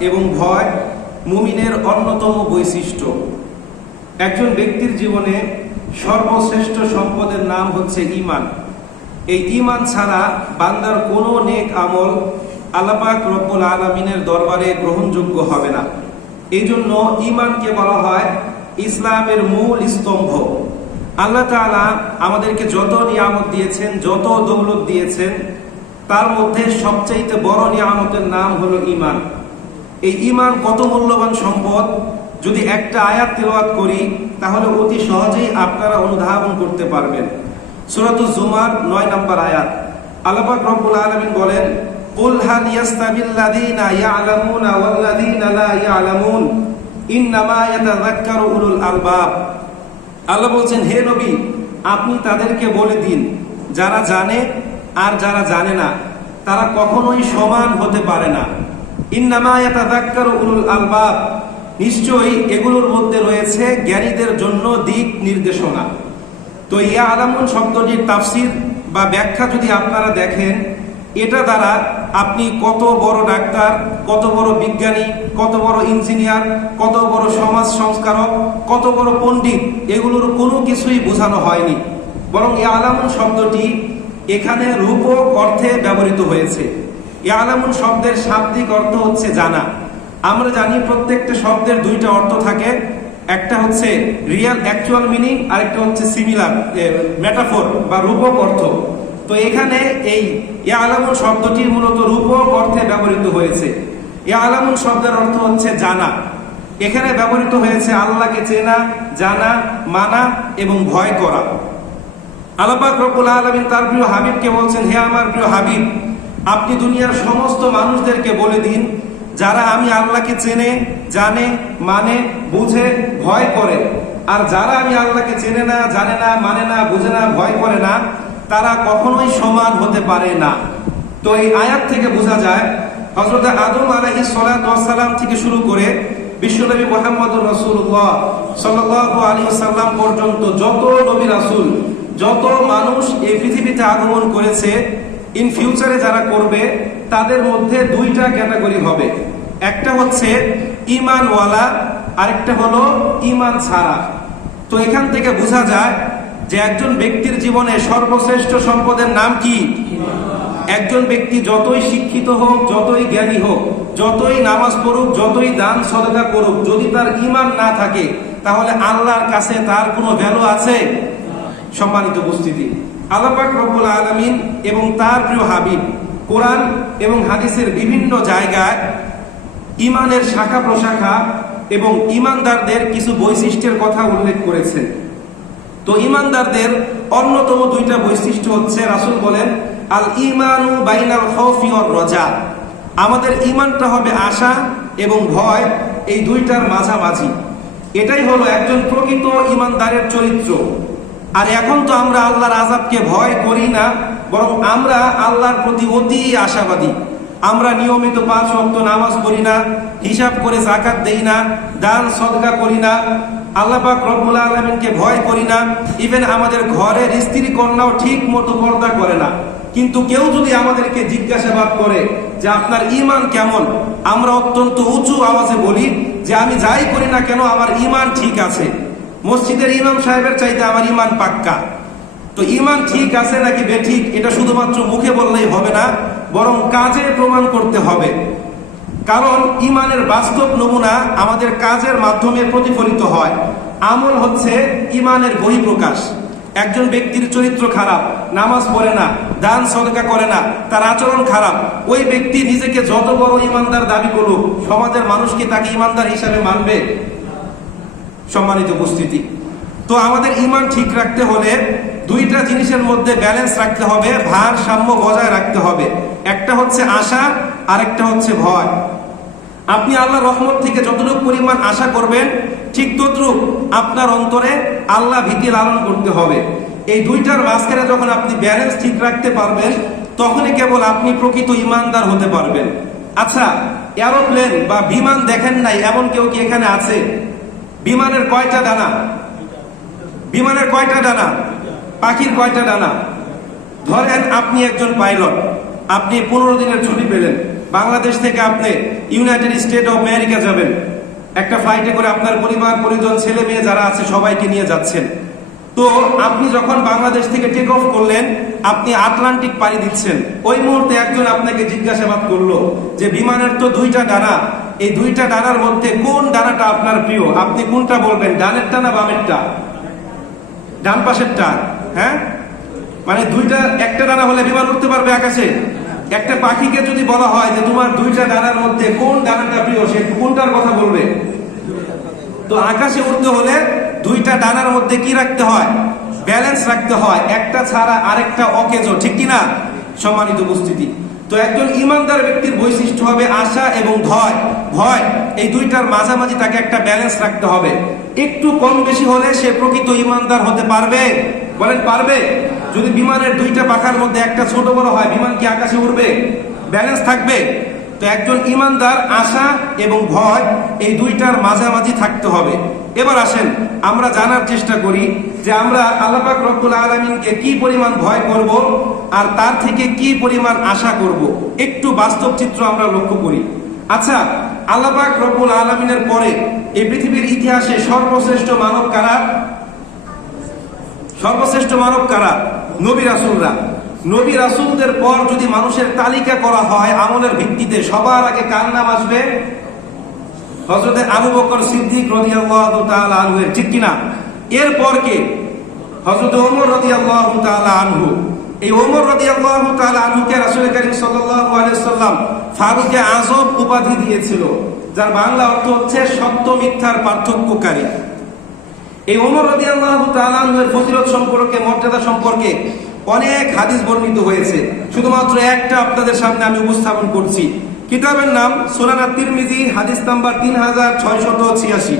এবং ভয় মুমিনের অন্যতম বৈশিষ্ট্য। একজন ব্যক্তির জীবনে সর্বশ্রেষ্ঠ সম্পদের নাম হচ্ছে ইমান এই ঈমান ছাড়া বান্দার কোনো নেক আমল আলাপাক রব্বুল আলমিনের দরবারে গ্রহণযোগ্য হবে না। এই জন্য ঈমানকে বলা হয় ইসলামের মূল স্তম্ভ। আল্লাহ তাআলা আমাদেরকে যত নিয়ামত দিয়েছেন, যত দৌলত দিয়েছেন, তার মধ্যে সবচাইতে বড় নিয়ামতের নাম হলো ঈমান। এই ঈমান কত মূল্যবান সম্পদ? যদি একটা আয়াত তেলাওয়াত করি, তাহলে অতি সহজেই আপনারা অনুধাবন করতে পারবেন। সূরাতুজ জুমার নয় নম্বর আয়াত। আল্লাহ পাক রব্বুল আলামিন বলেন, কুল হাল ইয়াস্তাবিল্লাযীনা ইয়ালামুনা ওয়াল্লাযীনা লা ইয়ালামুন, ইন্নামা ইয়াতাযাক্কারু উলুল আলবাব। আল্লাহ বলছেন, হে নবী, আপনি তাদেরকে বলে দিন, যারা জানে আর যারা জানে না, তারা কখনোই সমান হতে পারে না। আলবাব। নিশ্চয়ই এগুলোর মধ্যে রয়েছে জ্ঞানীদের জন্য দিক নির্দেশনা। তো ইয়া আলামুন শব্দটির তাফসির বা ব্যাখ্যা যদি আপনারা দেখেন, এটা দ্বারা আপনি কত বড় ডাক্তার, কত বড় বিজ্ঞানী, কত বড় ইঞ্জিনিয়ার, কত বড় সমাজ সংস্কারক, কত বড় পণ্ডিত, এগুলোর কোনো কিছুই বোঝানো হয়নি। বরং ইয়া আলামুন শব্দটি এখানে রূপক অর্থে ব্যবহৃত হয়েছে। ইয়া আলামুন শব্দের শাব্দিক অর্থ হচ্ছে জানা। আমরা জানি প্রত্যেকটা শব্দের দুইটা অর্থ থাকে। একটা হচ্ছে রিয়াল অ্যাকচুয়াল মিনিং আর একটা হচ্ছে সিমিলার মেটাফোর বা রূপক অর্থ। তো এখানে এই ইয়া আলামুন শব্দটি মূলত রূপক অর্থে ব্যবহৃত হয়েছে। ইয়া আলামুন শব্দের অর্থ হচ্ছে জানা। এখানে ব্যবহৃত হয়েছে আল্লাহকে চেনা, জানা, মানা এবং ভয় করা। আল্লাপাক রব্বুল আলমিন তার প্রিয় হাবিবকে বলছেন, হে আমার প্রিয় হাবিব আপনি দুনিয়ার সমস্ত মানুষদেরকে বলে দিন, যারা আমি আল্লাহকে চেনে, জানে মানে বুঝে, ভয় করে। আর যারা আমি আল্লাহকে চেনে না, জানে না মানে না, বুঝে না, ভয় করে না, তারা কখনোই সমান হতে পারে না। তো এই আয়াত থেকে বোঝা যায় হজরত আদম আলহি সালাম থেকে শুরু করে বিশ্বনবী মোহাম্মদ রসুল্লাহ সাল্লাহ আলী সাল্লাম পর্যন্ত যত নবী রাসুল, যত মানুষ এই পৃথিবীতে আগমন করেছে ইন ফিউচারে যারা করবে, তাদের মধ্যে দুইটা ক্যাটাগরি হবে। একটা হচ্ছে ইমানওয়ালা, আরেকটা হলো ইমান ছাড়া। তো এখান থেকে বোঝা যায় যে একজন ব্যক্তির জীবনে সর্বশ্রেষ্ঠ সম্পদের নাম কি? একজন ব্যক্তি যতই শিক্ষিত হোক, যতই জ্ঞানী হোক, যতই নামাজ পড়ুক, যতই দান, সদকা করুক, যদি তার ইমান না থাকে, তাহলে আল্লাহর কাছে তার কোনো ভ্যালু আছে? সম্মানিত উপস্থিতি। আল্লাপাক রব্বুল আলমিন এবং তার প্রিয় হাবিব কোরআন এবং হাদিসের বিভিন্ন জায়গায় ইমানের শাখা প্রশাখা এবং ইমানদারদের কিছু বৈশিষ্ট্যের কথা উল্লেখ করেছেন। তো ইমানদারদের অন্যতম দুইটা বৈশিষ্ট্য হচ্ছে, রাসুল বলেন আল ইমানু বাইনাল খৌফি অর রজা। আমাদের ইমানটা হবে আশা এবং ভয়, এই দুইটার মাঝামাঝি। এটাই হলো একজন প্রকৃত ইমানদারের চরিত্র। আর এখন তো আমরা আল্লাহর আজাবকে ভয় করি না, বরং আমরা আল্লাহর প্রতি অতি আশাবাদী। আমরা নিয়মিত পাঁচ অক্ত নামাজ পড়ি না, হিসাব করে জাকাত দেই না, দান, সদকা করি না, আল্লাহ পাক রব্বুল আলমিনকে ভয় করি না ইভেন আমাদের ঘরের স্ত্রী কন্যাও ঠিক মতো পর্দা করে না। কিন্তু কেউ যদি আমাদেরকে জিজ্ঞাসাবাদ করে যে আপনার ইমান কেমন, আমরা অত্যন্ত উঁচু আওয়াজে বলি যে আমি যাই করি না কেন, আমার ইমান ঠিক আছে। মসজিদের ইমাম সাহেবের চাইতে আমার ইমান পাক্কা। তো ইমান ঠিক আছে নাকি বেঠিক, এটা শুধুমাত্র মুখে বললেই হবে না, বরং কাজে প্রমাণ করতে হবে। কারণ ইমানের বাস্তব নমুনা আমাদের কাজের মাধ্যমে প্রতিফলিত হয়। আমল হচ্ছে ইমানের বহিঃপ্রকাশ। একজন ব্যক্তির চরিত্র খারাপ, নামাজ পড়ে না, দান সদকা করে না, তার আচরণ খারাপ, ওই ব্যক্তি নিজেকে যত বড় ইমানদার দাবি করুক, সমাজের মানুষ কি তাকে ইমানদার হিসাবে মানবে? সম্মানিত উপস্থিতি। তো আমাদের ইমান ঠিক রাখতে হলে দুইটা জিনিসের মধ্যে ব্যালেন্স রাখতে হবে, ভারসাম্য বজায় রাখতে হবে। একটা হচ্ছে আশা, আরেকটা হচ্ছে ভয়। আপনি আল্লাহ রহমত থেকে যতটুকু পরিমাণ আশা করবেন, ঠিক তদ্রুপ আপনার অন্তরে আল্লাহ ভীতি লালন করতে হবে। এই দুইটার মাঝখানে যখন আপনি ব্যালেন্স ঠিক রাখতে পারবেন, তখনই কেবল আপনি প্রকৃত ইমানদার হতে পারবেন। আচ্ছা এরোপ্লেন বা বিমান দেখেন নাই, এমন কেউ কি এখানে আছে? বিমানের কয়টা ডানা? বিমানের কয়টা ডানা? পাখির কয়টা ডানা? ধরেন আপনি একজন পাইলট, আপনি পনেরো দিনের ছুটি পেলেন, বাংলাদেশ থেকে আপনি ইউনাইটেড স্টেট অফ আমেরিকা যাবেন, একটা ফ্লাইটে করে আপনার পরিবার, পরিজন, ছেলে মেয়ে যারা আছে সবাইকে নিয়ে যাচ্ছেন। তো আপনি যখন বাংলাদেশ থেকে টেক অফ করলেন, আপনি আটলান্টিক পাড়ি দিচ্ছেন। ওই মুহূর্তে একজন আপনাকে জিজ্ঞাসাবাদ করল যে, বিমানের তো দুইটা ডানা এই দুইটা ডানার মধ্যে কোন ডানাটা আপনার প্রিয়? আপনি কোনটা বলবেন? ডানেরটা না বামেরটা ডান? পাশেরটা হ্যাঁ? মানে দুইটা, একটা ডানা হলে বিমান উঠতে পারবে আকাশে? একটা পাখিকে যদি বলা হয় যে তোমার দুইটা ডানার মধ্যে কোন ডানাটা প্রিয়, সে কোনটার কথা বলবে? তো আকাশে উঠতে হলে দুইটা ডানার মধ্যে কি রাখতে হয়? ব্যালেন্স রাখতে হয়। একটা ছাড়া আরেকটা অকেজ, ঠিক কি না সম্মানিত উপস্থিতি। তো একজন ইমানদার ব্যক্তির বৈশিষ্ট্য হবে আশা এবং ভয়। ভয়, এই দুইটার মাঝামাঝি তাকে একটা ব্যালেন্স রাখতে হবে। একটু কম বেশি হলে সে প্রকৃত ইমানদার হতে পারবে। বলেন, পারবে? যদি বিমানের দুইটা পাখার মধ্যে একটা ছোট বড় হয়, বিমান কি আকাশে উঠবে ব্যালেন্স থাকবে। তো একজন ইমানদার, আশা এবং ভয়, এই দুইটার মাঝামাঝি থাকতে হবে। এবার আসেন, আমরা জানার চেষ্টা করি যে আমরা আল্লাপাক রব্বুল আলমিনকে কি পরিমাণ ভয় করব আর তার থেকে কি পরিমাণ আশা করব, একটু বাস্তব চিত্র আমরা লক্ষ্য করি। আচ্ছা আল্লাপাক রব্বুল আলমিনের পরে এই পৃথিবীর ইতিহাসে সর্বশ্রেষ্ঠ মানব কারা? সর্বশ্রেষ্ঠ মানব কারা? নবী রাসুলরা। নবী রাসুলদের পর যদি মানুষের তালিকা করা হয় আমলের ভিত্তিতে, সবার আগে কার নাম আসবে? হজরতে আবু বকর সিদ্দিক রাদিয়াল্লাহু তাআলা আনহু ঠিক কিনা? এরপর কে? হজরত ওমর রাদিয়াল্লাহু তাআলা আনহু। এই ওমর রাদিয়াল্লাহু তাআলা আনহুকে রাসূল করিম সাল্লাম ফারুকে আজব উপাধি দিয়েছিল, যার বাংলা অর্থ হচ্ছে সত্য মিথ্যার পার্থক্যকারী। এই ওমর রাদিয়াল্লাহু তাআলা আনহুর ফজিলত সম্পর্কে, মর্যাদা সম্পর্কে অনেক হাদিস বর্ণিত হয়েছে। শুধুমাত্র একটা আপনাদের সামনে আমি উপস্থাপন করছি। কিতাবের নাম সুরানা তিরমিজি হাদিস নাম্বার তিন হাজার ছয়শত ছিয়াশি।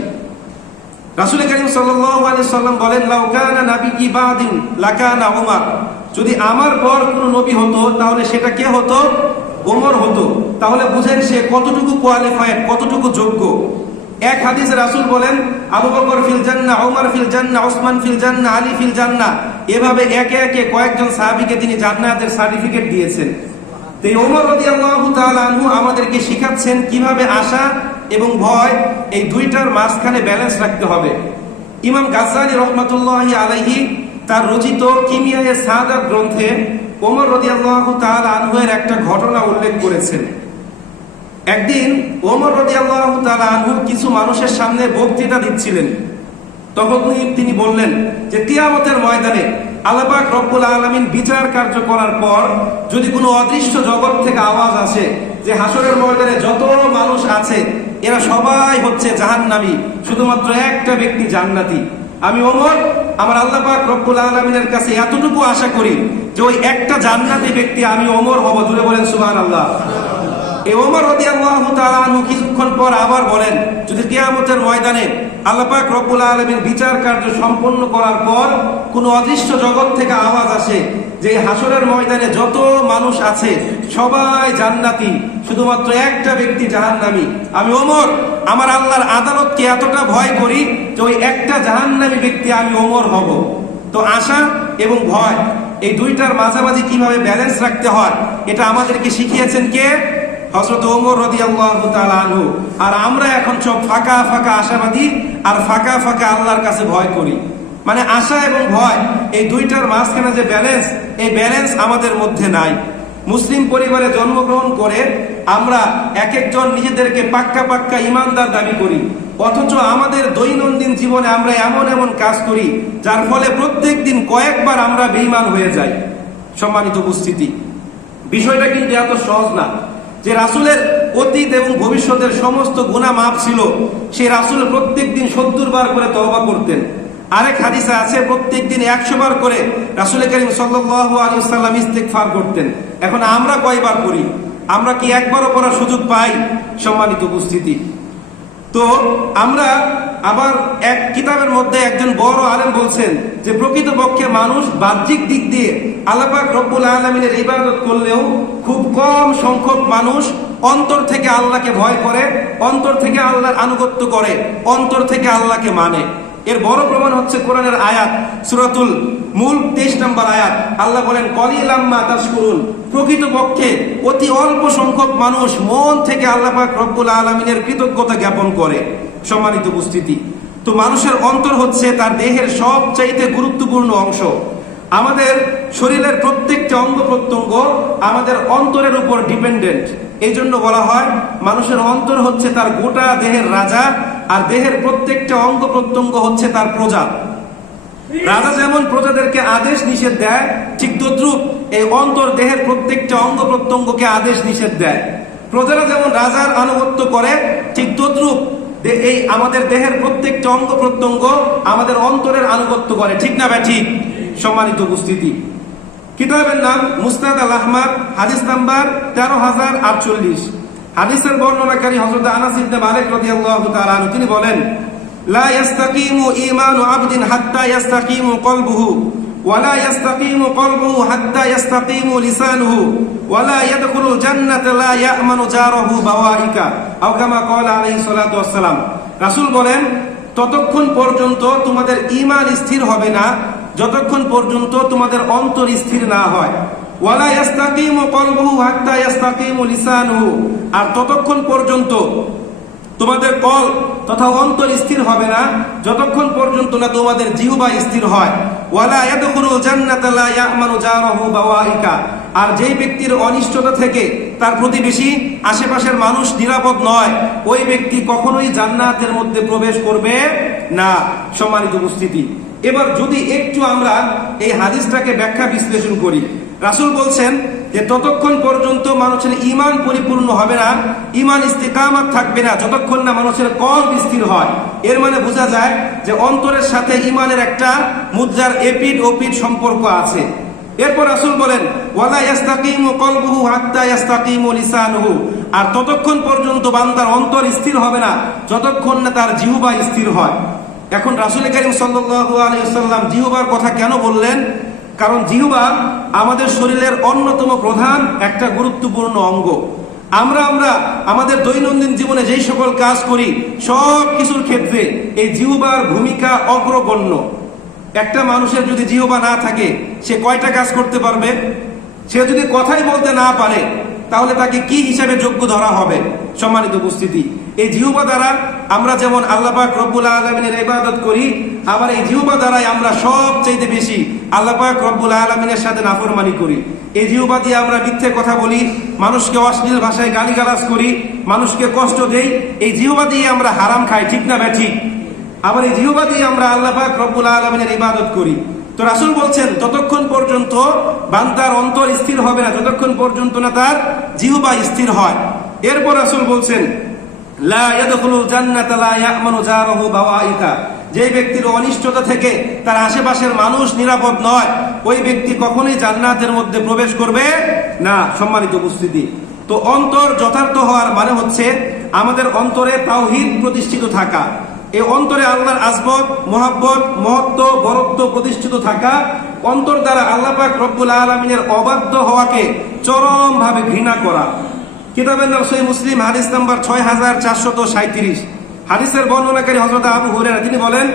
রাসুল করিম সাল্লাম বলেন, লাউ কানা নাবী কি লাকানা ওমর যদি আমার পর কোন নবী হতো, তাহলে সেটা কে হতো? ওমর হতো। তাহলে বুঝেন সে কতটুকু কোয়ালিফাইড কতটুকু যোগ্য। এক হাদিসে রাসূল বলেন, আবু বকর ফিল জান্নাহ ওমর ফিল জান্নাহ ওসমান ফিল জান্নাহ, আলী ফিল জান্নাহ। এভাবে একে একে কয়েকজন সাহাবীকে তিনি জান্নাতের সার্টিফিকেট দিয়েছেন। তো এই ওমর রাদিয়াল্লাহু তাআলা আনহু আমাদেরকে শিখাচ্ছেন কীভাবে আশা এবং ভয়, এই দুইটার মাঝখানে ব্যালেন্স রাখতে হবে। ইমাম গাজ্জালি রহমাতুল্লাহি আলাইহি তার রচিত কিমিয়ায়ে সাদাত গ্রন্থে ওমর রাদিয়াল্লাহু তাআলা আনহু এর একটা ঘটনা উল্লেখ করেছেন। একদিন ওমর রাদিয়াল্লাহু তাআলা আনহু কিছু মানুষের সামনে বক্তৃতা দিচ্ছিলেন। তখন তিনি বললেন যে, কিয়ামতের ময়দানে আল্লাপাক রব্বুল আলমিন বিচার কার্য করার পর যদি কোনো অদৃশ্য জগৎ থেকে আওয়াজ আসে যে হাসরের ময়দানে যত মানুষ আছে এরা সবাই হচ্ছে জাহান্নামী। শুধুমাত্র একটা ব্যক্তি জান্নাতি। আমি ওমর, আমার আল্লাহ পাক রব্বুল আলমিনের কাছে এতটুকু আশা করি যে ওই একটা জান্নাতি ব্যক্তি আমি ওমর হব। দূরে বলেন সুহান আল্লাহ এই ওমর রাদিয়াল্লাহু তাআলা আনহু কিছুক্ষণ পর আবার বলেন, যদি কিয়ামতের ময়দানে আল্লাহ পাক রব্বুল আলামিন বিচার কার্য সম্পন্ন করার পর কোন অদৃশ্য জগৎ থেকে আওয়াজ আসে যে হাসরের ময়দানে যত মানুষ আছে, সবাই জান্নাতি, শুধুমাত্র একটা ব্যক্তি জাহান্নামী। আমি ওমর, আমার আল্লাহর আদালতকে এতটা ভয় করি যে ওই একটা জাহান্নামী ব্যক্তি আমি ওমর হব। তো আশা এবং ভয়, এই দুইটার মাঝামাঝি কীভাবে ব্যালেন্স রাখতে হয়, এটা আমাদেরকে শিখিয়েছেন কে? হজরত ওমর রাদিয়াল্লাহু তাআলা আনহু। আর আমরা এখন সব ফাঁকা ফাঁকা আশাবাদী আর ফাঁকা ফাঁকা আল্লাহর কাছে ভয় করি। মানে আশা এবং ভয়, এই দুইটার মাঝখানে যে ব্যালেন্স এই ব্যালেন্স আমাদের মধ্যে নাই। মুসলিম পরিবারে জন্মগ্রহণ করে আমরা এক একজন নিজেদেরকে পাক্কা পাক্কা ইমানদার দাবি করি। অথচ আমাদের দৈনন্দিন জীবনে আমরা এমন এমন কাজ করি, যার ফলে প্রত্যেক দিন কয়েকবার আমরা বেইমান হয়ে যাই। সম্মানিত উপস্থিতি। বিষয়টা কিন্তু এত সহজ না। যে রাসুলের অতীত এবং ভবিষ্যতের সমস্ত গুণা মাপ ছিল, সেই রাসুল প্রত্যেক দিন সত্তর বার করে তহবা করতেন। আরেক হাদিসে আছে প্রত্যেক দিন একশো বার করে রাসুল করিম সাল্লাহ ইস্তেক ফার করতেন। এখন আমরা কয়বার করি? আমরা কি একবারও করার সুযোগ পাই? সম্মানিত উপস্থিতি। তো আমরা আবার এক কিতাবের মধ্যে একজন বড় আলেম বলছেন যে প্রকৃত পক্ষে মানুষ বাহ্যিক দিক দিয়ে আলাপাক রব্বুল আলমিনের ইবাদত করলেও খুব কম সংখ্যক মানুষ অন্তর থেকে আল্লাহকে ভয় করে, অন্তর থেকে আল্লাহর আনুগত্য করে, অন্তর থেকে আল্লাহকে মানে। এর বড় প্রমাণ হচ্ছে কোরআনের আয়াত, সুরাতুল মূল তেইশ নম্বর আয়াত। আল্লাহ বলেন কলিলাম্মা তাশকুরুন। প্রকৃতপক্ষে অতি অল্প সংখ্যক মানুষ মন থেকে আল্লাহ পাক রব্বুল আলমিনের কৃতজ্ঞতা জ্ঞাপন করে। সম্মানিত উপস্থিতি। তো মানুষের অন্তর হচ্ছে তার দেহের সবচাইতে গুরুত্বপূর্ণ অংশ। আমাদের শরীরের প্রত্যেকটা অঙ্গ প্রত্যঙ্গ আমাদের অন্তরের উপর ডিপেন্ডেন্ট। এই জন্য বলা হয়, মানুষের অন্তর হচ্ছে তার গোটা দেহের রাজা আর দেহের প্রত্যেকটা অঙ্গ প্রত্যঙ্গ হচ্ছে তার প্রজা। রাজা যেমন প্রজাদেরকে আদেশ নিষেধ দেয়, ঠিক তদ্রুপ এই অন্তর দেহের প্রত্যেকটা অঙ্গ প্রত্যঙ্গকে আদেশ নিষেধ দেয়। প্রজারা যেমন রাজার আনুগত্য করে, ঠিক তদ্রুপ এই আমাদের দেহের প্রত্যেকটা অঙ্গ প্রত্যঙ্গ আমাদের অন্তরের আনুগত্য করে। ঠিক না ব্যা ঠিক সম্মানিত উপস্থিতি। কিতাবের নাম? মুস্তাদ আল আহমদ, হাদিস নাম্বার তেরো হাজার আটচল্লিশ। হাদিসের বর্ণনাকারী হজরত আনাস ইবনে মালিক রাদিয়াল্লাহু তাআলা তিনি বলেন, লা ইয়াস্তাকিমু ঈমানু আবদিন হাত্তা ইয়াস্তাকিমু কলবুহু। ওয়ালা ইয়াস্তাকিমু কলবুহু হাত্তা ইয়াস্তাকিমু লিসানুহু, ওয়ালা ইয়াদখুলুল জান্নাতা লা ইয়ামানু জারহু বাওয়াইকা। আও কামা ক্বালা আলাইহিস সালাতু ওয়াসসালাম, রাসূল বলেন, ততক্ষণ পর্যন্ত তোমাদের ঈমান স্থির হবে না, যতক্ষণ পর্যন্ত তোমাদের অন্তর স্থির না হয়। ওয়ালা ইয়াস্তাকিমু কলবুহু হাত্তা ইয়াস্তাকিমু লিসানুহু, আর ততক্ষণ পর্যন্ত তোমাদের কল তথা অন্তর স্থির হবে না, যতক্ষণ পর্যন্ত না তোমাদের জিহুবা স্থির হয়। আর যেই ব্যক্তির অনিষ্টতা থেকে তার প্রতিবেশী, আশেপাশের মানুষ নিরাপদ নয়, ওই ব্যক্তি কখনোই জান্নাতের মধ্যে প্রবেশ করবে না। সম্মানিত উপস্থিতি। এবার যদি একটু আমরা এই হাদিসটাকে ব্যাখ্যা বিশ্লেষণ করি, রাসুল বলছেন যে ততক্ষণ পর্যন্ত মানুষের ইমান পরিপূর্ণ হবে না ইমান ইস্তিকামাত থাকবে না যতক্ষণ না মানুষের কল স্থির হয়। এর মানে বোঝা যায় যে অন্তরের সাথে ইমানের একটা মুদ্রার এপিড ওপিড সম্পর্ক আছে। এরপর রাসূল বলেন, ওয়ালা ইয়াস্তাকিমু কলবুহু হাত্তা ইয়াস্তাকিমু লিসানুহু। আর ততক্ষণ পর্যন্ত বান্দার অন্তর স্থির হবে না যতক্ষণ না তার জিহ্বা স্থির হয়। এখন রাসূল করিম সাল্লাল্লাহু আলাইহি ওয়াসাল্লাম জিহ্বার কথা কেন বললেন? কারণ জিহ্বা আমাদের শরীরের অন্যতম প্রধান একটা গুরুত্বপূর্ণ অঙ্গ। আমরা আমরা আমাদের দৈনন্দিন জীবনে যেই সকল কাজ করি, সব কিছুর ক্ষেত্রে এই জিহ্বার ভূমিকা অগ্রগণ্য। একটা মানুষের যদি জিহ্বা না থাকে, সে কয়টা কাজ করতে পারবে? সে যদি কথাই বলতে না পারে, তাহলে তাকে কি হিসাবে যোগ্য ধরা হবে? সম্মানিত উপস্থিতি এই জিহুবা দ্বারা আমরা যেমন আল্লাপাক রব্বুল আলমিনের ইবাদত করি, আবার এই জিহুবা দ্বারাই আমরা সব চাইতে বেশি আল্লাপাক রব্বুল আলমিনের সাথে নাফরমানি করি। এই জিহুবা দিয়ে আমরা মিথ্যে কথা বলি, মানুষকে অশ্লীল ভাষায় গালিগালাজ করি, মানুষকে কষ্ট দেই, এই জিহুবা দিয়ে আমরা হারাম খাই, ঠিক না ব্যাঠিক আবার এই জিহুবা দিয়ে আমরা আল্লাপাক রব্বুল আলমিনের ইবাদত করি। তো রাসুল বলছেন, ততক্ষণ পর্যন্ত বান্দার অন্তর স্থির হবে না যতক্ষণ পর্যন্ত না তার জিহুবা স্থির হয়। এরপর রাসুল বলছেন যে ব্যক্তির অনিষ্টতা থেকে তার আশেপাশের মানুষ নিরাপদ নয়, ওই ব্যক্তি কখনোই জান্নাতের মধ্যে প্রবেশ করবে না, সম্মানিত উপস্থিতি। তো অন্তর যথার্থ হওয়ার মানে হচ্ছে আমাদের অন্তরে তাওহীদ প্রতিষ্ঠিত থাকা। এই অন্তরে আল্লাহর আজমত মহাব্বত, মহত্ব, বরত্ব প্রতিষ্ঠিত থাকা অন্তর দ্বারা আল্লাহ পাক রব্বুল আলমিনের অবাধ্য হওয়াকে চরমভাবে ঘৃণা করা। কিতাবের নাম সই মুসলিম, হাদিস নাম্বার ছয় হাজার চারশত সাঁত্রিশ হাদিসের বর্ণনাকারী হজরত আবু হুরেরা তিনি বলেন,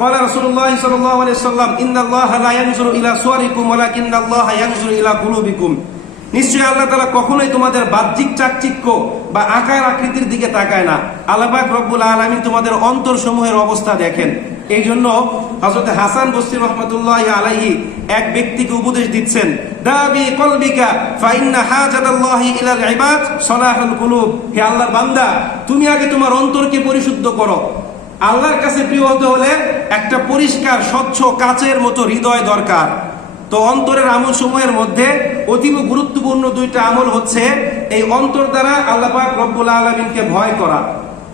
কলা রসুল্লাহ সাল্লাহ সাল্লাম ইন্দাল্লাহ লা ইলা সুয়ারিকুম ওয়ালা কিন্দাল্লাহ ইয়ানজুরু ইলা কুলুবিকুম। নিশ্চয়ই আল্লাহ তালা কখনোই তোমাদের বাহ্যিক চাকচিক্য বা আকার আকৃতির দিকে তাকায় না। আল্লাহ রব্বুল আলমী তোমাদের অন্তর সমূহের অবস্থা দেখেন। এই জন্য হজরত হাসান বস্তির রহমতুল্লাহ আলাইহি এক ব্যক্তিকে উপদেশ দিচ্ছেন, দাবি কলবিকা, ফাইন্না হাজাদাল্লাহি ইলাল ইবাদ সলাহুল কুলুব। হে আল্লাহর বান্দা, তুমি আগে তোমার অন্তরকে পরিশুদ্ধ করো। আল্লাহর কাছে প্রিয় হতে হলে একটা পরিষ্কার, স্বচ্ছ, কাচের মতো হৃদয় দরকার। তো অন্তরের আমল সমূহের মধ্যে অতীব গুরুত্বপূর্ণ দুইটা আমল হচ্ছে, এই অন্তর দ্বারা আল্লাহ পাক রব্বুল আলমিনকে ভয় করা।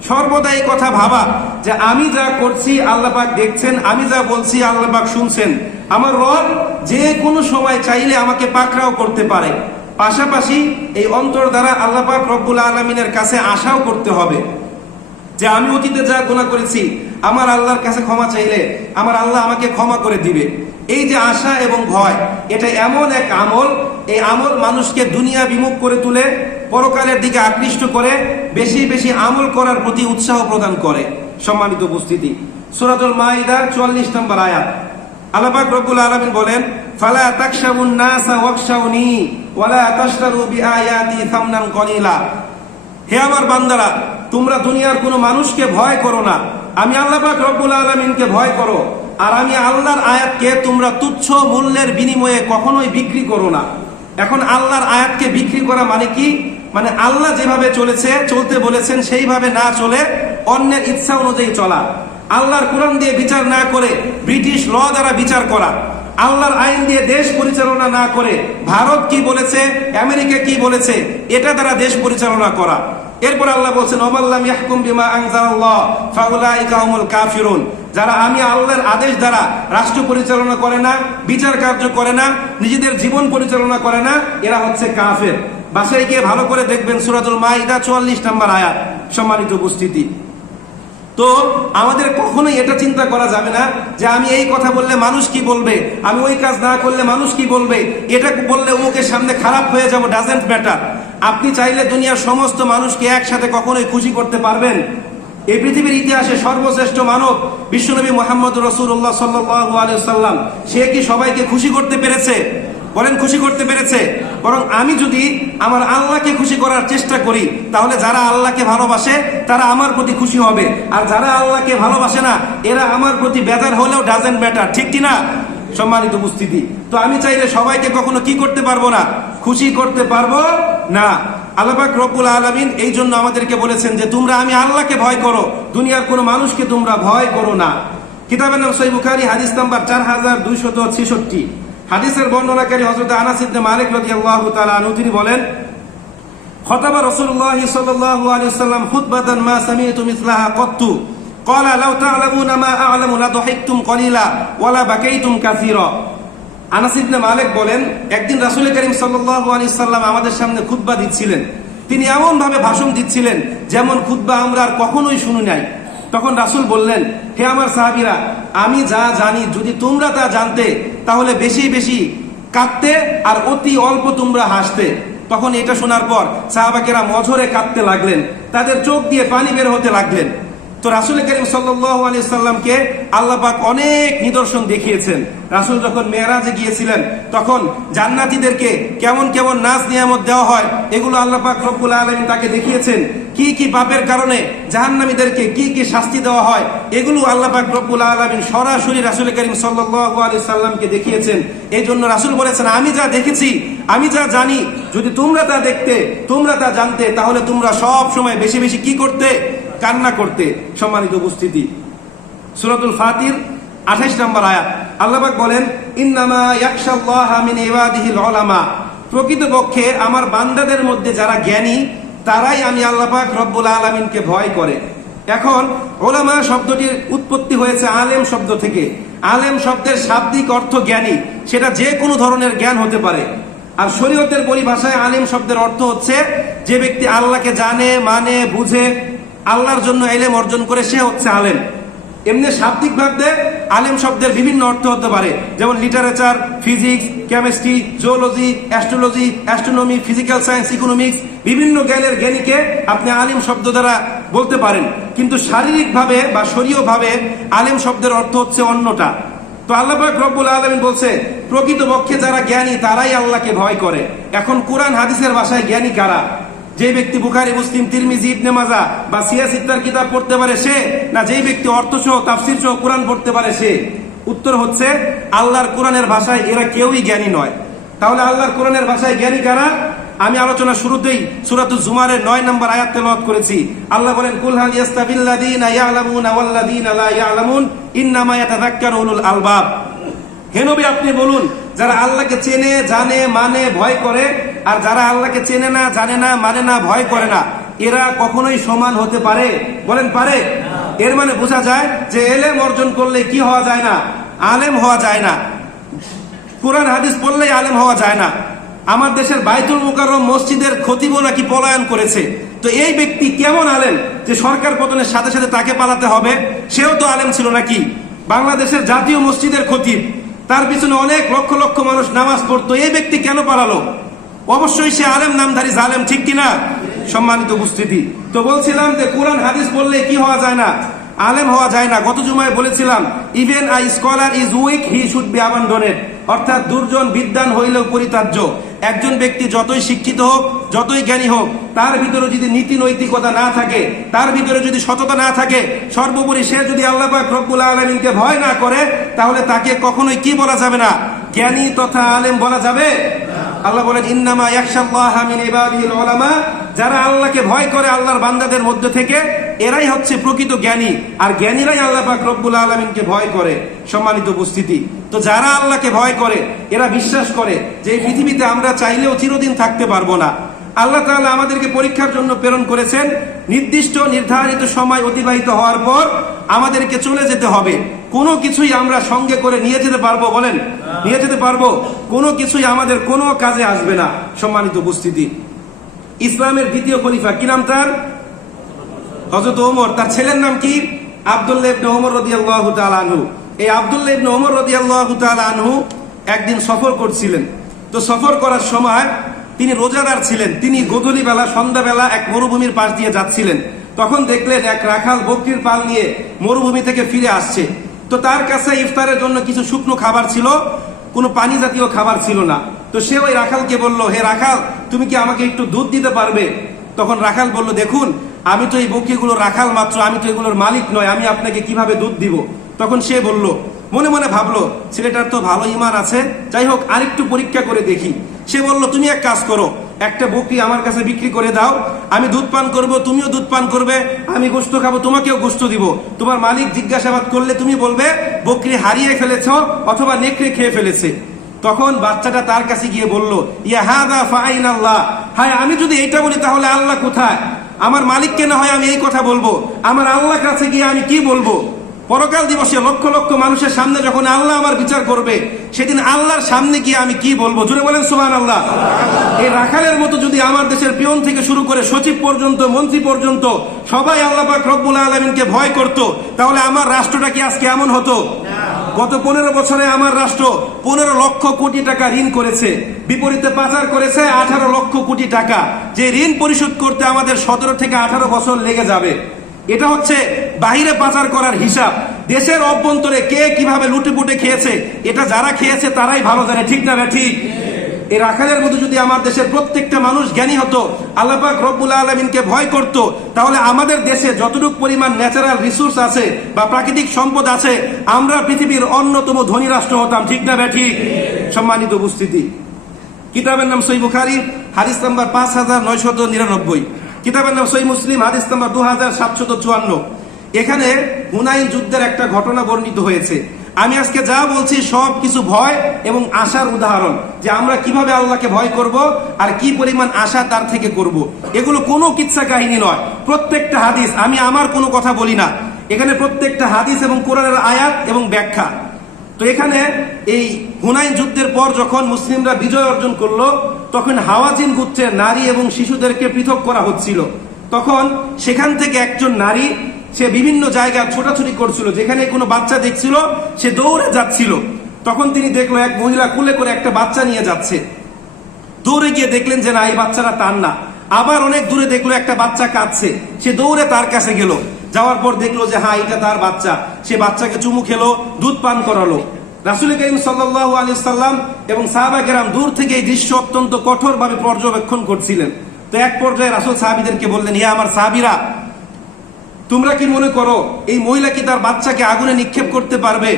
সর্বদা এই কথা ভাবা যে আমি যা করছি আল্লাহ পাক দেখছেন, আমি যা বলছি আল্লাহ পাক শুনছেন। আমার রব যে কোনো সময় চাইলে আমাকে পাকড়াও করতে পারে। পাশাপাশি এই অন্তর দ্বারা আল্লাহ পাক রব্বুল আলমিনের কাছে আশাও করতে হবে যে আমি অতীতে যা গুণা করেছি, আমার আল্লাহর কাছে ক্ষমা চাইলে আমার আল্লাহ আমাকে ক্ষমা করে দিবে। এই যে আশা এবং ভয়, এটা এমন এক আমল এই আমল মানুষকে দুনিয়া বিমুখ করে তুলে পরকালের দিকে আকৃষ্ট করে, বেশি বেশি আমল করার প্রতি উৎসাহ প্রদান করে। সম্মানিত উপস্থিতি, সূরাতুল মাইদা 44 নম্বর আয়াত। আল্লাহ পাক রব্বুল আলামিন বলেন, ফালা তাকশাবুন নাসা ওয়াকশাউনি ওয়ালা তাশতারু বিআয়াতি থামনান কলিলা। হে আমার বান্দারা, তোমরা দুনিয়ার কোনো মানুষকে ভয় করো না। আমি আল্লাহ পাক রব্বুল আলামিনকে ভয় করো। আর আমি আল্লাহর আয়াতকে তোমরা তুচ্ছ মূল্যের বিনিময়ে কখনোই বিক্রি করো না। এখন আল্লাহর আয়াতকে বিক্রি করা মানে কি? মানে আল্লাহ যেভাবে চলেছে, চলতে বলেছেন, সেইভাবে না চলে, অন্যের ইচ্ছা অনুযায়ী চলা। আল্লাহর কোরআন দিয়ে বিচার না করে, ব্রিটিশ ল দ্বারা বিচার করা। আল্লাহর আইন দিয়ে দেশ পরিচালনা না করে, ভারত কি বলেছে, আমেরিকা কি বলেছে, এটা দ্বারা দেশ পরিচালনা করা। এরপর আল্লাহ বলছেন ওমাল্লাম ইয়াহকুম বিমা আনজালাল্লাহ, ফাউলাইকা হুমুল কাফিরুন। যারা আমি আল্লাহর আদেশ দ্বারা রাষ্ট্র পরিচালনা করে না, বিচার কার্য করে না, নিজেদের জীবন পরিচালনা করে না, এরা হচ্ছে কাফের। বাসায় গিয়ে ভালো করে দেখবেন সুরাতুল মাইদা চুয়াল্লিশ নম্বর আয়াত, সম্মানিত উপস্থিতি। তো আমাদের কখনোই এটা চিন্তা করা যাবে না যে আমি এই কথা বললে মানুষ কি বলবে? আমি ওই কাজ না করলে মানুষ কি বলবে? এটা বললে অমুকের সামনে খারাপ হয়ে যাব ডাজেন্ট ম্যাটার আপনি চাইলে দুনিয়ার সমস্ত মানুষকে একসাথে কখনোই খুশি করতে পারবেন। এই পৃথিবীর ইতিহাসে সর্বশ্রেষ্ঠ মানব বিশ্বনবী মোহাম্মদ রসুল্লাহ সাল্লাম সে কি সবাইকে খুশি করতে পেরেছে? বলেন খুশি করতে পেরেছে। বরং আমি যদি আমার আল্লাহকে খুশি করার চেষ্টা করি, তাহলে যারা আল্লাহকে ভালোবাসে, তারা আমার প্রতি খুশি হবে। আর যারা আল্লাহকে ভালোবাসে না, এরা আমার প্রতি বেজার হলেও ডাজেন্ট ম্যাটার ঠিক কি না সম্মানিত উপস্থিতি। তো আমি চাইলে সবাইকে কখনো কি করতে পারব না? খুশি করতে পারব না। আল্লাপাক রব্বুল আলমিন এই জন্য আমাদেরকে বলেছেন যে, তোমরা আমি আল্লাহকে ভয় করো। দুনিয়ার কোনো মানুষকে তোমরা ভয় করো না। কিতাবের নাম সই বুখারি, হাদিস নাম্বার চার হাজার দুইশত ছেষট্টি। হাদিসের বর্ণনাকারী হজরত আনাস ইবনে মালিক রাদিয়াল্লাহু তাআলা আনহু তিনি বলেন খতাবা রাসূলুল্লাহ সাল্লাল্লাহু আলাইহি ওয়াসাল্লাম খুতবাতান মা সামি'তু মিসলাহা কত্তু قال لو تعلمون ما اعلم لضحكتم قليلا ولا بكيتم كثيرا আনাস ইবনে মালিক বলেন একদিন রাসূল করিম সাল্লাল্লাহু আলাইহি সাল্লাম আমাদের সামনে খুতবা দিচ্ছিলেন তিনি এমন ভাবে ভাষণ দিচ্ছিলেন যেমন খুতবা আমরা আর কখনোই শুনি নাই তখন রাসুল বললেন, হে আমার সাহাবিরা, আমি যা জানি, যদি তোমরা তা জানতে, তাহলে বেশি বেশি কাঁদতে আর অতি অল্প তোমরা হাসতে। তখন এটা শোনার পর সাহাবাকেরা মজরে কাঁদতে লাগলেন, তাদের চোখ দিয়ে পানি বের হতে লাগলেন। তো রাসুল করিম সাল্লামকে আল্লাহ পাক অনেক নিদর্শন দেখিয়েছেন। রাসুল যখন মেয়েরাজে গিয়েছিলেন, তখন জান্নাতীদেরকে কেমন কেমন নাচ নিয়ামত দেওয়া হয়, এগুলো আল্লাহ পাক রব্বুল আলমিন তাকে দেখিয়েছেন। কি কি পাপের কারণে জাহান্নামীদেরকে কি কি শাস্তি দেওয়া হয়, এগুলো আল্লাহ পাক রব্বুল আলমিন সরাসরি রাসুল করিম সাল্লাহ আলি সাল্লামকে দেখিয়েছেন। এই জন্য রাসুল বলেছেন, আমি যা দেখেছি, আমি যা জানি, যদি তোমরা তা দেখতে, তোমরা তা জানতে, তাহলে তোমরা সব সময় বেশি বেশি কি করতে? কান্না করতে সম্মানিত উপস্থিতি। সুরাতুল ফাতির, আঠাইশ নম্বর আয়াত। আল্লাহবাক বলেন, ইন্নামা ইবাদিহিল উলামা। প্রকৃতপক্ষে আমার বান্দাদের মধ্যে যারা জ্ঞানী, তারাই আমি আল্লাপাক রব্বুল আলমিনকে ভয় করে। এখন ওলামা শব্দটির উৎপত্তি হয়েছে আলেম শব্দ থেকে। আলেম শব্দের শাব্দিক অর্থ জ্ঞানী, সেটা যে কোনো ধরনের জ্ঞান হতে পারে। আর শরীয়তের পরিভাষায় আলেম শব্দের অর্থ হচ্ছে, যে ব্যক্তি আল্লাহকে জানে মানে বুঝে আল্লাহর জন্য এলেম অর্জন করে সে হচ্ছে আলেম। এমনি শাব্দিক ভাবতে আলেম শব্দের বিভিন্ন অর্থ হতে পারে। যেমন literature physics chemistry geology astrology astronomy physical science economics বিভিন্ন জ্ঞানের জ্ঞানীকে আপনি আলিম শব্দ দ্বারা বলতে পারেন। কিন্তু শারীরিকভাবে বা শরীয়ভাবে আলেম শব্দের অর্থ হচ্ছে অন্যটা। তো আল্লাহ রব্বুল আলমিন বলছে, প্রকৃতপক্ষে যারা জ্ঞানী তারাই আল্লাহকে ভয় করে। এখন কোরআন, হাদিসের ভাষায় জ্ঞানী কারা? যে ব্যক্তি বুখারি, মুসলিম, তিরমিজি, ইবনে মাজা বা সিয়াস ইত্তার কিতাব পড়তে পারে সে, না যেই ব্যক্তি অর্থ সহ, তাফসির সহ কোরআন পড়তে পারে সে, উত্তর হচ্ছে আল্লাহর কোরআনের ভাষায় এরা কেউই জ্ঞানী নয়। তাহলে আল্লাহর কোরআনের ভাষায় জ্ঞানী কারা? আমি আলোচনা শুরুতেই সুরাতুল জুমারের নয় নম্বর আয়াত করেছি। আল্লাহ বলেন, কুল হাল ইয়াস্তাবিল্লাযীনা ইয়ালামুনা ওয়াল্লাযীনা ইয়ালামুন, ইন্নামা ইয়াতাযাক্কারু উলুল আলবাব। হে নবী, আপনি বলুন যারা আল্লাহকে চেনে, জানে মানে ভয় করে, আর যারা আল্লাহকে চেনে না, জানে না মানে না, ভয় করে না, এরা কখনোই সমান হতে পারে? বলেন পারে? এর মানে বোঝা যায় যে এলেম অর্জন করলে কি হওয়া যায় না? আলেম হওয়া যায় না। কোরআন, হাদিস পড়লেই আলেম হওয়া যায় না। আমার দেশের বাইতুল মুকাররম মসজিদের খতিবও নাকি পলায়ন করেছে। তো এই ব্যক্তি কেমন আলেম যে সরকার পতনের সাথে সাথে তাকে পালাতে হবে? সেও তো আলেম ছিল নাকি? বাংলাদেশের জাতীয় মসজিদের খতিব। তার পিছনে অনেক লক্ষ লক্ষ মানুষ নামাজ পড়তো। এই ব্যক্তি কেন পালালো? অবশ্যই সে আলেম, নামধারী, জালেম, ঠিক কিনা? সম্মানিত উপস্থিতি। তো বলছিলাম যে কোরআন, হাদিস বললে কি হওয়া যায় না? আলেম হওয়া যায় না। গত জুমায় বলেছিলাম even I scholar is weak he should be abandoned অর্থাৎ দুর্জন বিদ্যান হইলেও পরিতার্য একজন ব্যক্তি যতই শিক্ষিত হোক, যতই জ্ঞানী হোক, তার ভিতরে যদি নীতি নৈতিকতা না থাকে, তার ভিতরে যদি সততা না থাকে, সর্বোপরি সে যদি আল্লাহ রব্বুল আলমিনকে ভয় না করে, তাহলে তাকে কখনোই কি বলা যাবে না? জ্ঞানী তথা আলেম বলা যাবে? আল্লাহ বলেন, ইন্নামা ইয়াকশাল্লাহ যারা আল্লাহকে ভয় করে আল্লাহর বান্দাদের মধ্যে থেকে, এরাই হচ্ছে প্রকৃত জ্ঞানী। আর জ্ঞানীরাই আল্লাহ পাক রব্বুল আলমিনকে ভয় করে। সম্মানিত উপস্থিতি তো যারা আল্লাহকে ভয় করে, এরা বিশ্বাস করে যে এই পৃথিবীতে আমরা চাইলেও চিরদিন থাকতে পারব না। আল্লাহ তাআলা আমাদেরকে পরীক্ষার জন্য প্রেরণ করেছেন। নির্দিষ্ট, নির্ধারিত সময় অতিবাহিত হওয়ার পর আমাদেরকে চলে যেতে হবে। কোনো কিছুই আমরা সঙ্গে করে নিয়ে যেতে পারব বলেন? নিয়ে যেতে পারব? কোনো কিছুই আমাদের কোনো কাজে আসবে না। সম্মানিত উপস্থিতি। ইসলামের দ্বিতীয় খলিফা কি নাম তার? হজরত ওমর। তার ছেলের নাম কি? আব্দুল্লাহ ওমর রাদিয়াল্লাহু তাআলা এই আব্দুল্লাহ ইবনে ওমর তাআলা আনহু একদিন সফর করছিলেন। তো সফর করার সময় তিনি রোজাদার ছিলেন। তিনি গোধূলি বেলা সন্ধ্যাবেলা এক মরুভূমির পাশ দিয়ে যাচ্ছিলেন। তখন দেখলেন এক রাখাল বকরির পাল নিয়ে মরুভূমি থেকে ফিরে আসছে। তো তার কাছে ইফতারের জন্য কিছু শুকনো খাবার ছিল, কোনো পানি জাতীয় খাবার ছিল না। তো সে ওই রাখালকে বলল, হে রাখাল, তুমি কি আমাকে একটু দুধ দিতে পারবে? তখন রাখাল বলল, দেখুন, আমি তো এই বকরিগুলো রাখাল মাত্র, আমি তো এগুলোর মালিক নয়, আমি আপনাকে কীভাবে দুধ দিব? তখন সে বলল, মনে মনে ভাবলো, ছেলেটার তো ভালো ইমান আছে। যাই হোক, আরেকটু পরীক্ষা করে দেখি। সে বলল, তুমি এক কাজ করো, একটা বকরি আমার কাছে বিক্রি করে দাও। আমি দুধ পান করব, তুমিও দুধ পান করবে। আমি গোস্ত খাব, তোমাকেও গোস্ত দিব। তোমার মালিক জিজ্ঞাসাবাদ করলে তুমি বলবে, বকরি হারিয়ে ফেলেছ অথবা নেকড়ে খেয়ে ফেলেছে। তখন বাচ্চাটা তার কাছে গিয়ে বলল, ইয়া হাদা ফাইন আল্লাহ হ্যাঁ আমি যদি এইটা বলি তাহলে আল্লাহ কোথায়? আমার মালিককে না হয় আমি এই কথা বলব। আমার আল্লাহ কাছে গিয়ে আমি কি বলব? পরকাল দিবসে লক্ষ লক্ষ মানুষের সামনে যখন আল্লাহ আমার বিচার করবে, সেদিন আল্লাহর সামনে গিয়ে আমি কি বলব? জুড়ে বলেন সুমান আল্লাহ এই রাখালের মতো যদি আমার দেশের পিয়ন থেকে শুরু করে সচিব পর্যন্ত, মন্ত্রী পর্যন্ত সবাই আল্লাহ পাক রব্বুল আলমিনকে ভয় করত, তাহলে আমার রাষ্ট্রটা কি আজকে এমন হতো? গত পনেরো বছরে আমার রাষ্ট্র পনেরো লক্ষ কোটি টাকা ঋণ করেছে, বিপরীতে পাচার করেছে আঠারো লক্ষ কোটি টাকা। যে ঋণ পরিশোধ করতে আমাদের সতেরো থেকে আঠারো বছর লেগে যাবে। এটা হচ্ছে বাহিরে পাচার করার হিসাব। দেশের অভ্যন্তরে কে কীভাবে লুটে পুটে খেয়েছে, এটা যারা খেয়েছে তারাই ভালো জানে, ঠিক না বে ঠিক। এই রাখালের মতো যদি আমার দেশের প্রত্যেকটা মানুষ জ্ঞানী হতো আল্লাপাক রব্বুল আলমিনকে ভয় করত, তাহলে আমাদের দেশে যতটুকু পরিমাণ ন্যাচারাল রিসোর্স আছে বা প্রাকৃতিক সম্পদ আছে, আমরা পৃথিবীর অন্যতম ধনী রাষ্ট্র হতাম, ঠিক না ঠিক। সম্মানিত উপস্থিতি। কিতাবের নাম সই বুখারি, হাদিস নাম্বার পাঁচ হাজার নয়শত নিরানব্বই। কিতাবের নাম সই মুসলিম, হাদিস নাম্বার দু হাজার সাতশত চুয়ান্ন। এখানে হুনাইন যুদ্ধের একটা ঘটনা বর্ণিত হয়েছে। আমি আজকে যা বলছি সব কিছু ভয় এবং আশার উদাহরণ যে আমরা কীভাবে আল্লাহকে ভয় করব আর কি পরিমাণ আশা তার থেকে করব। এগুলো কোনো কিচ্ছা কাহিনী নয়। প্রত্যেকটা হাদিস, আমি আমার কোনো কথা বলি না। এখানে প্রত্যেকটা হাদিস এবং কোরআনের আয়াত এবং ব্যাখ্যা। তো এখানে এই হুনাইন যুদ্ধের পর যখন মুসলিমরা বিজয় অর্জন করল, তখন হাওয়াজিন গোত্রের নারী এবং শিশুদেরকে পৃথক করা হচ্ছিল। তখন সেখান থেকে একজন নারী, সে বিভিন্ন জায়গায় ছোটাছুটি করছিল, যেখানে কোনো বাচ্চা দেখছিল, সে দৌড়ে যাচ্ছিল। তখন তিনি দেখল এক মহিলা কুলে করে একটা বাচ্চা নিয়ে যাচ্ছে। দৌড়ে গিয়ে দেখলেন যে না, এই বাচ্চাটা তার না। আবার অনেক দূরে দেখল একটা বাচ্চা কাঁদছে। সে দৌড়ে তার কাছে গেল। যাওয়ার পর দেখল যে হ্যাঁ এটা তার বাচ্চা। সে বাচ্চাকে চুমু খেলো, দুধ পান করালো। রাসুল করিম সাল্লাহ আলী সাল্লাম এবং সাহাবা কেরাম দূর থেকে এই দৃশ্য অত্যন্ত কঠোরভাবে পর্যবেক্ষণ করছিলেন। তো এক পর্যায়ে রাসুল সাহাবিদেরকে বললেন, ইয়া আমার সাহাবিরা, তোমরা কি মনে করো, এই মহিলা কি তার বাচ্চাকে আগুনে নিক্ষেপ করতে পারবে?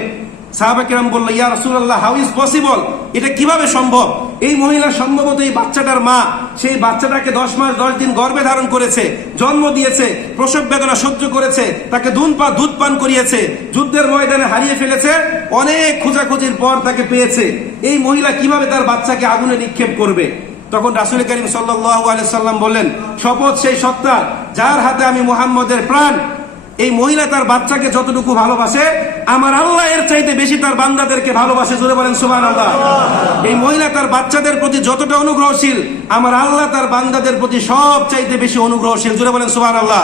সাহাবাকিরাম বলল, ইয়া রাসূলুল্লাহ হাউ ইজ পসিবল এটা কীভাবে সম্ভব? এই মহিলা সম্ভবত এই বাচ্চাটার মা। সেই বাচ্চাটাকে দশ মাস, দশ দিন গর্ভে ধারণ করেছে, জন্ম দিয়েছে, প্রসব বেদনা সহ্য করেছে, তাকে দুধ পা, দুধ পান করিয়েছে, যুদ্ধের ময়দানে হারিয়ে ফেলেছে, অনেক খোঁজাখুঁজির পর তাকে পেয়েছে। এই মহিলা কীভাবে তার বাচ্চাকে আগুনে নিক্ষেপ করবে? তখন রাসুল করিম সাল্লাম বললেন, শপথ সেই সত্তা যার হাতে আমি মুহাম্মদের প্রাণ এই মহিলা তার বাচ্চাকে যতটুকু ভালোবাসে, আমার আল্লাহ এর চাইতে বেশি তার বান্দাদেরকে ভালোবাসে জুড়ে বলেন সুবান আল্লাহ এই মহিলা তার বাচ্চাদের প্রতি যতটা অনুগ্রহশীল, আমার আল্লাহ তার বান্দাদের প্রতি সব চাইতে বেশি অনুগ্রহশীল জুড়ে বলেন সুবান আল্লাহ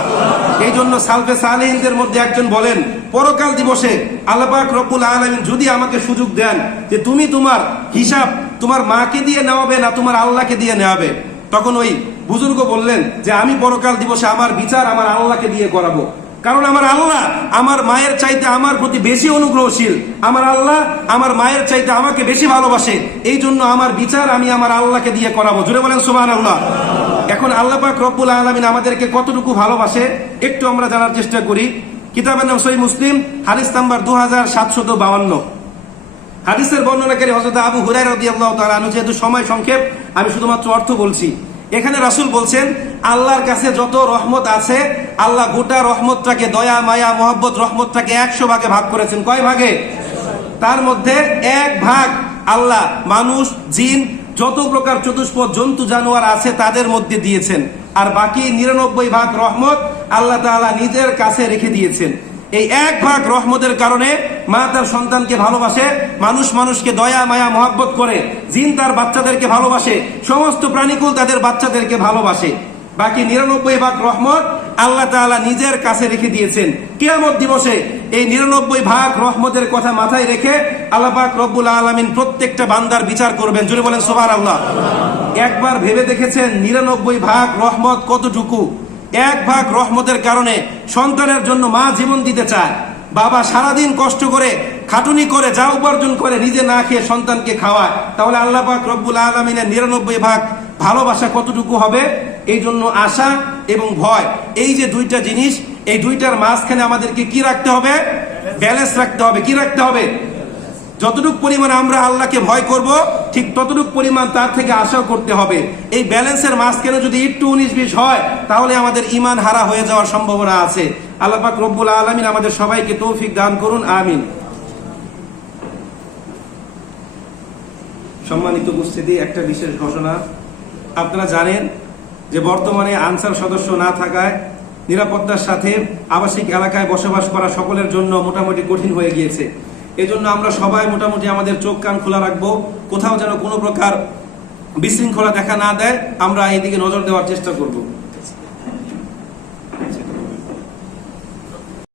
এই জন্য সালফে সালেহিনদের মধ্যে একজন বলেন, পরকাল দিবসে আল্লাপাক রব্বুল আলমিন যদি আমাকে সুযোগ দেন যে তুমি তোমার হিসাব তোমার মাকে দিয়ে নেওয়াবে না তোমার আল্লাহকে দিয়ে নেওয়াবে, তখন ওই বুজুর্গ বললেন যে আমি পরকাল দিবসে আমার বিচার আমার আল্লাহকে দিয়ে করাবো। কারণ আমার আল্লাহ আমার মায়ের চাইতে আমার প্রতি বেশি অনুগ্রহশীল। আমার আল্লাহ আমার মায়ের চাইতে আমাকে বেশি ভালোবাসে। এই জন্য আমার বিচার আমি আমার আল্লাহকে দিয়ে করাবো। জুড়ে বলেন সুবাহ আল্লাহ এখন আল্লাহ পাক রব্বুল আলমিন আমাদেরকে কতটুকু ভালোবাসে একটু আমরা জানার চেষ্টা করি। কিতাবের নাম সই মুসলিম, হাদিস নাম্বার দু হাজার সাতশত বাউান্ন। হাদিসের বর্ণনাকারী হজরত আবু হুরাই রদি আল্লাহ তালু যেহেতু সময় সংক্ষেপ, আমি শুধুমাত্র অর্থ বলছি। এখানে রাসুল বলছেন, আল্লাহর কাছে যত রহমত আছে, আল্লাহ গোটা রহমতটাকে দয়া, মায়া, মোহাব্বত রহমতটাকে একশো ভাগে ভাগ করেছেন। কয় ভাগে? তার মধ্যে এক ভাগ আল্লাহ মানুষ, জিন, যত প্রকার চতুষ্পদ জন্তু, জানোয়ার আছে, তাদের মধ্যে দিয়েছেন। আর বাকি নিরানব্বই ভাগ রহমত আল্লাহ তাআলা নিজের কাছে রেখে দিয়েছেন। এই এক ভাগ রহমতের কারণে মা তার সন্তানকে ভালোবাসে, মানুষ মানুষকে দয়া, মায়া, মহাব্বত করে, জিন তার বাচ্চাদেরকে ভালোবাসে, সমস্ত প্রাণীকুল তাদের বাচ্চাদেরকে ভালোবাসে। বাকি নিরানব্বই ভাগ রহমত আল্লাহ তাআলা নিজের কাছে রেখে দিয়েছেন। কেয়ামত দিবসে এই নিরানব্বই ভাগ রহমতের কথা মাথায় রেখে আল্লাহ পাক রব্বুল আলমিন প্রত্যেকটা বান্দার বিচার করবেন। জুড়ে বলেন সোহার আল্লাহ একবার ভেবে দেখেছেন নিরানব্বই ভাগ রহমত কতটুকু? এক ভাগ রহমতের কারণে সন্তানের জন্য মা জীবন দিতে চায়। বাবা সারাদিন কষ্ট করে, খাটুনি করে, যা উপার্জন করে নিজে না খেয়ে সন্তানকে খাওয়ায়। তাহলে আল্লাহ পাক রব্বুল আলমিনের নিরানব্বই ভাগ ভালোবাসা কতটুকু হবে? এই জন্য আশা এবং ভয়। এই যে দুইটা জিনিস, এই দুইটার মাঝখানে আমাদেরকে কি রাখতে হবে? ব্যালেন্স রাখতে হবে। কি রাখতে হবে? যতটুক পরিমাণ আমরা আল্লাহকে ভয় করব, ঠিক ততটুক পরিমাণ তার থেকে আশাও করতে হবে। এই ব্যালেন্সের মাঝখানে যদি একটু উনিশ বিশ হয়, তাহলে আমাদের ইমান হারা হয়ে যাওয়ার সম্ভাবনা আছে। আল্লাহ পাক রব্বুল আলমিন আমাদের সবাইকে তৌফিক দান করুন, আমিন। সম্মানিত উপস্থিতি, একটা বিশেষ ঘোষণা। আপনারা জানেন যে বর্তমানে আনসার সদস্য না থাকায়, নিরাপত্তার সাথে আবাসিক এলাকায় বসবাস করা সকলের জন্য মোটামুটি কঠিন হয়ে গিয়েছে। এজন্য আমরা সবাই মোটামুটি আমাদের চোখ কান খোলা রাখব। কোথাও যেন কোনো প্রকার বিশৃঙ্খলা দেখা না দেয়, আমরা এদিকে নজর দেওয়ার চেষ্টা করব।